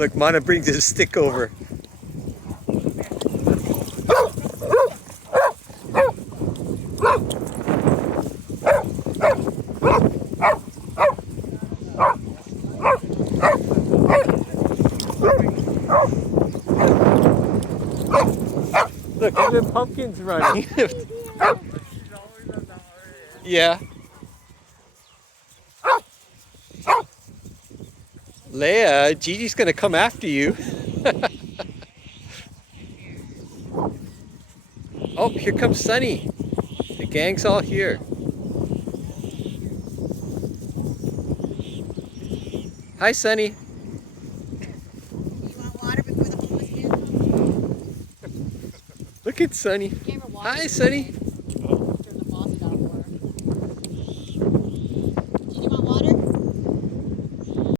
Look, Mana brings his stick over. Look, even Pumpkin's running. Yeah. Leia, Gigi's gonna come after you. Oh, here comes Sunny. The gang's all here. Hi, Sunny. You want water before the homeless man comes? Look at Sunny. Hi, Sunny.